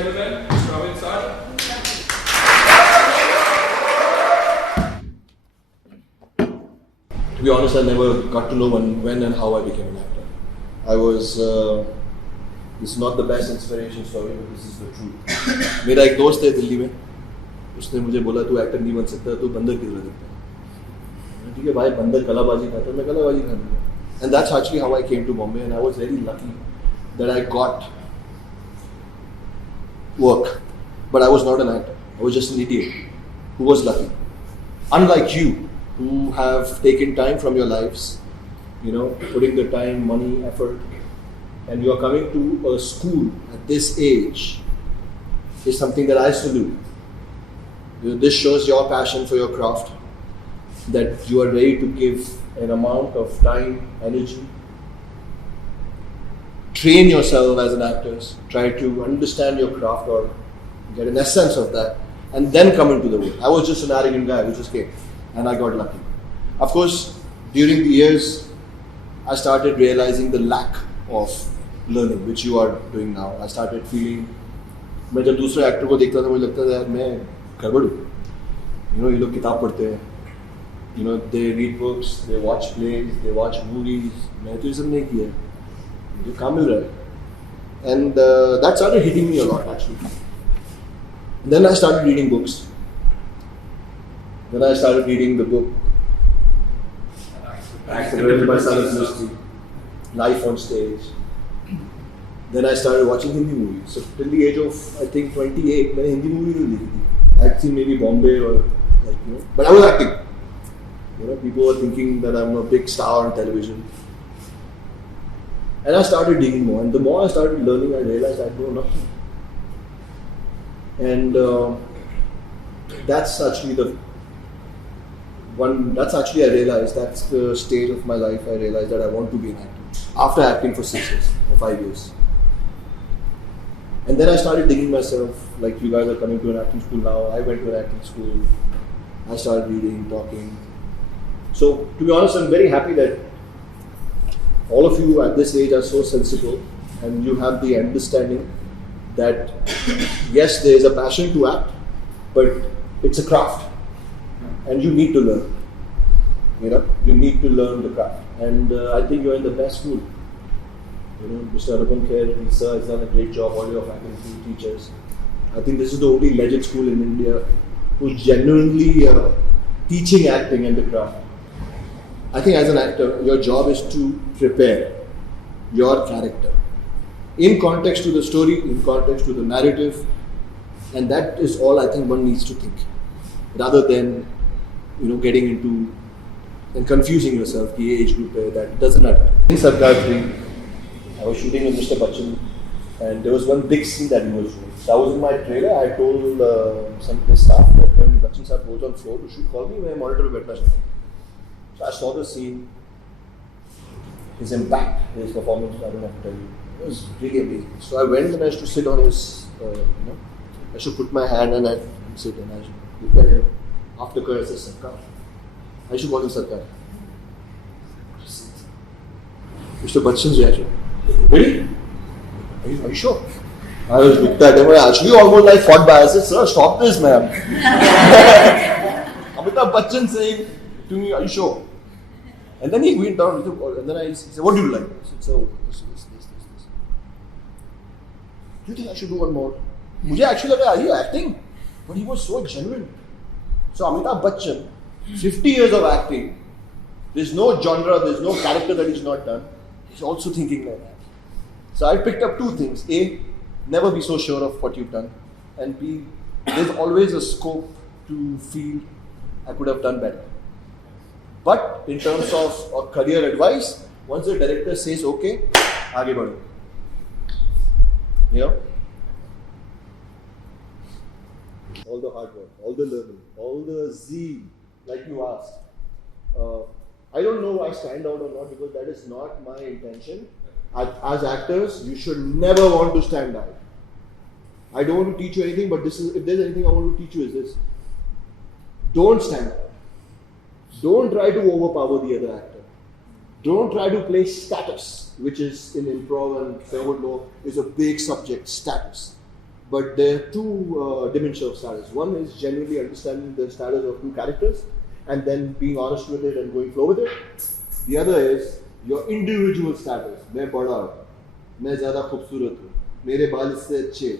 gentlemen, Mr. Amit Sadh. To be honest, I never got to know when and how I became an actor. I was, this is not the best inspiration story, but this is the truth. मेरा एक दोस्त है दिल्ली में, उसने मुझे बोला तू actor नहीं बन सकता, तू बंदर की तरह दिखता है। ठीक है भाई, बंदर कलाबाजी खाता है, मैं कलाबाजी करूँगा। And that's actually how I came to Bombay, and I was very lucky that I got work. But I was not an actor. I was just an idiot who was lucky. Unlike you, who have taken time from your lives, putting the time, money, effort, and you are coming to a school at this age is something that I salute. This shows your passion for your craft, that you are ready to give an amount of time, energy, train yourself as an actor, try to understand your craft or get an essence of that, and then come into the world. I was just an arrogant guy who just came, and I got lucky. Of course, during the years, I started realizing the lack of learning, which you are doing now. I started feeling, मैं जब दूसरे actor को देखता था मुझे लगता था यार मैं गड़बड़ हूँ। ये लोग किताब पढ़ते हैं, they read books, they watch plays, they watch movies. मैं तो ये सब नहीं किया, मुझे काम मिल रहा है, and that started hitting me a lot actually. And then I started reading books. Then I started reading the book written by Sanat Life on Stage. Then I started watching Hindi movies. So till the age of I think 28, मैंने Hindi movie नहीं देखी थी. I had seen maybe Bombay or but I was acting. People were thinking that I'm a big star on television. And I started digging more. And the more I started learning, I realized I know nothing. And that's actually I realized, that's the stage of my life. I realized that I want to be an actor. After acting for 6 years or 5 years. And then I started digging myself, like you guys are coming to an acting school now. I went to an acting school. I started reading, talking. So, to be honest, I'm very happy that all of you at this age are so sensible and you have the understanding that yes, there is a passion to act, but it's a craft and you need to learn. You need to learn the craft. And I think you're in the best school. Mr. Anupam Kher, sir, has done a great job, all your faculty, teachers. I think this is the only legend school in India who's genuinely teaching acting and the craft. I think as an actor, your job is to prepare your character in context to the story, in context to the narrative, and that is all I think one needs to think, rather than getting into and confusing yourself. The age group that doesn't matter. In Sarkar 3, I was shooting with Mr. Bachchan, and there was one big scene that he was doing. So I was in my trailer. I told some of the staff that when Bachchan sir goes on floor to shoot, call me. मैं monitor पे बैठना चाहता हूँ. So I saw the scene, his impact, his performance, I don't have to tell you. It was really amazing. So I went and I used to sit on his, I should put my hand and I'd sit and I should look at him. After Kher says Sarkar. I should call him Sarkar. Mr. Bachchan's reaction. Really? Are you sure? I was looked at him and I actually almost like fought by. I said, sir, stop this, man. Amitabh Bachchan saying to me, are you sure? And then he went down and then he said, what do you like? I said, so this. Do you think I should do one more? Mujhe actually like, are you acting? But he was so genuine. So Amitabh Bachchan, 50 years of acting, there's no genre, there's no character that he's not done. He's also thinking like that. So I picked up two things. A, never be so sure of what you've done. And B, there's always a scope to feel I could have done better. But in terms of career advice, once the director says, okay, aage badho. All the hard work, all the learning, all the zeal, like you asked. I don't know I stand out or not because that is not my intention. As actors, you should never want to stand out. I don't want to teach you anything, but if there's anything I want to teach you is this. Don't stand out. Don't try to overpower the other actor. Don't try to play status, which is in improv and forward law is a big subject, status. But there are two dimensions of status. One is genuinely understanding the status of two characters and then being honest with it and going flow with it. The other is your individual status. मैं बड़ा हूँ, मैं ज़्यादा खूबसूरत हूँ, मेरे बाल इससे अच्छे,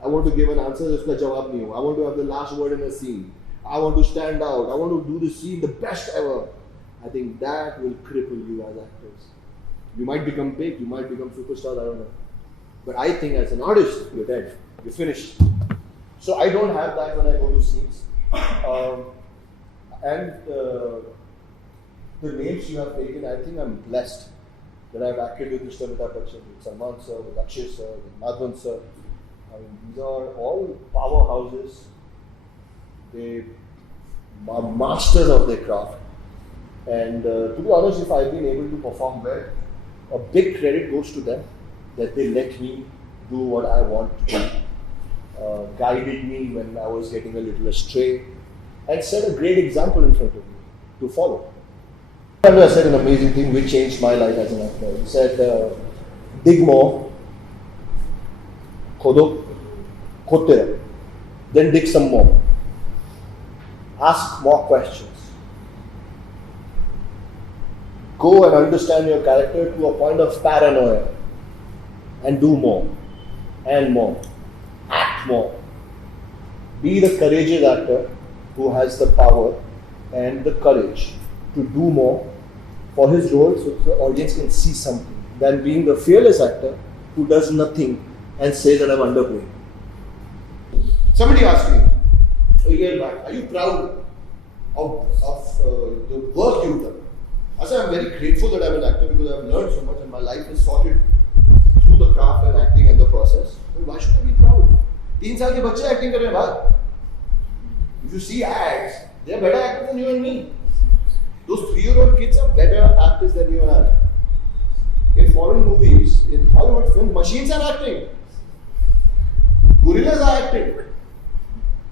I want to give an answer जिसका जवाब नहीं हो. I want to have the last word in a scene. I want to stand out. I want to do the scene the best ever. I think that will cripple you as actors. You might become big, you might become superstars, I don't know. But I think as an artist, you're dead. You're finished. So I don't have that when I go to scenes. The names you have taken, I think I'm blessed that I've acted with Mr. Deepika Padukone, with Salman sir, with Akshay sir, with Madhavan sir. I mean, these are all powerhouses. They are masters of their craft. And to be honest, if I've been able to perform well, a big credit goes to them that they let me do what I want to do, guided me when I was getting a little astray, and set a great example in front of me to follow. I said an amazing thing which changed my life as an actor. He said, dig more, khodo, khote raho. Then dig some more. Ask more questions. Go and understand your character to a point of paranoia and do more and more. Act more. Be the courageous actor who has the power and the courage to do more for his role so the audience can see something than being the fearless actor who does nothing and says that I'm underplaying. Somebody asked me a year back, are you proud of the work you've done? I said, I'm very grateful that I'm an actor because I've learned so much and my life is sorted through the craft and acting and the process. But why should I be proud? 3 साल के बच्चे acting कर रहे हैं भाई. If you see ads, they are better actors than you and me. Those 3-year-old kids are better actors than you and I. In foreign movies, in Hollywood films, machines are acting. Gorillas are acting.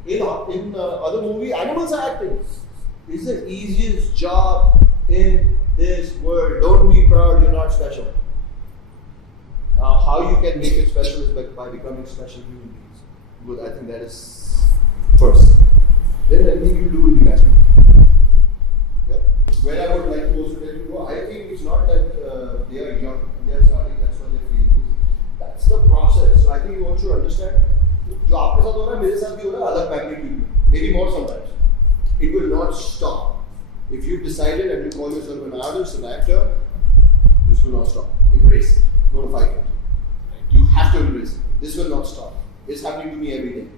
In other movies, animals are acting. It's the easiest job in this world. Don't be proud, you're not special. Now, how you can make it special is by becoming special human beings. Because I think that is first. Then anything you do will be natural. Yep. Where I would like to also tell you, I think it's not that they are young, they are starting, that's why they're feeling this. That's the process. So I think you want to understand, जो आपके साथ हो रहा है, मेरे साथ भी हो रहा है, अलग magnitude में. Maybe more sometimes. It will not stop. If you've decided and you call yourself an artist, an actor, this will not stop. Embrace it. Don't fight it. You have to embrace it. This will not stop. It's happening to me every day.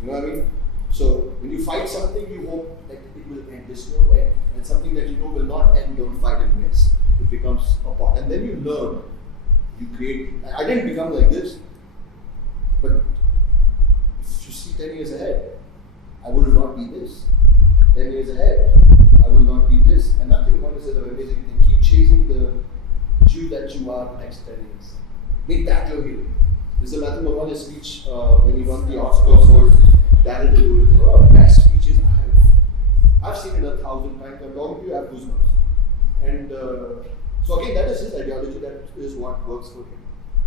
You know what I mean? So when you fight something, you hope that it will end. This won't end. And something that you know will not end, don't fight and miss. It becomes a part. And then you learn. You create. I didn't become like this. But if you see 10 years ahead, I will not be this. 10 years ahead, I will not be this. And nothing more is an amazing thing. Keep chasing the Jew that you are next 10 years. Make that your hero. There's a Matthew McConaughey speech when he won the Oscar for Daniel Day-Lewis. One of the best speeches I've seen it 1,000 times. I'm talking to you, I have goosebumps. And so again, that is his ideology. That is what works for him.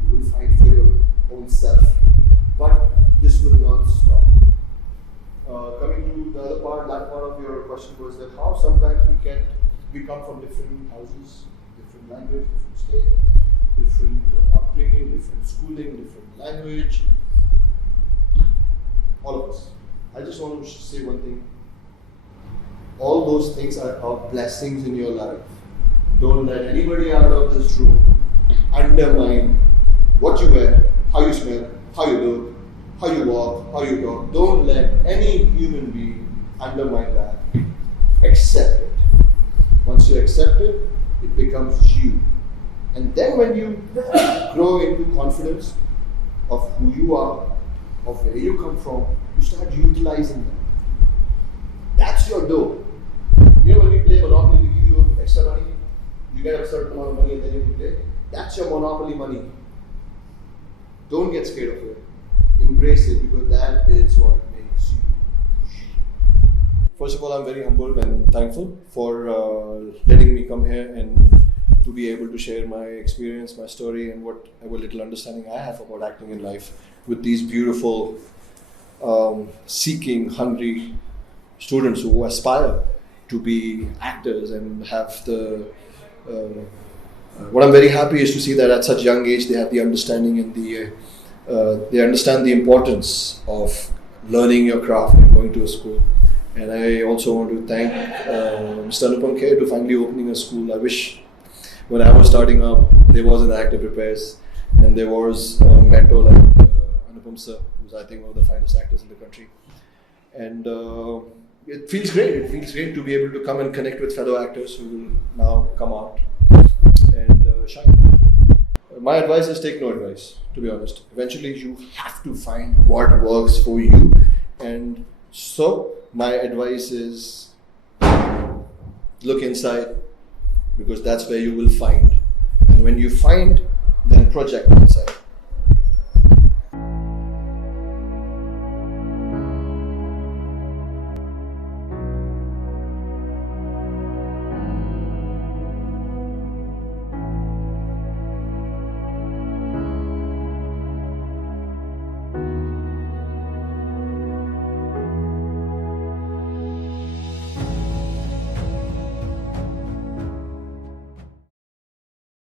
You will fight for your own self. But this will not stop. Coming to the other part, that part of your question was that how sometimes we come from different houses, different language, different state, different upbringing, different schooling, different language. All of us. I just want to say one thing. All those things are blessings in your life. Don't let anybody out of this room undermine what you wear, how you smell, how you look, how you walk, how you talk. Don't let any human being undermine that. Accept it. Once you accept it, it becomes you. And then when you grow into confidence of who you are, of where you come from, you start utilizing them. That's your dough. You know when we play Monopoly, we give you extra money, you get a certain amount of money and then you play. That's your Monopoly money. Don't get scared of it. Embrace it because that is what makes you. First of all, I'm very humbled and thankful for letting me come here and to be able to share my experience, my story, and whatever little understanding I have about acting in life with these beautiful, seeking, hungry students who aspire to be actors and have the. What I'm very happy is to see that at such young age they have the understanding and they understand the importance of learning your craft and going to a school. And I also want to thank Mr. Anupam Kher to finally opening a school. I wish when I was starting up, there was an Actor Prepares and there was a mentor like Anupam Sir, who's I think one of the finest actors in the country. And it feels great. It feels great to be able to come and connect with fellow actors who will now come out and shine. My advice is take no advice, to be honest. Eventually you have to find what works for you. And so my advice is look inside, because that's where you will find. And when you find, then project inside.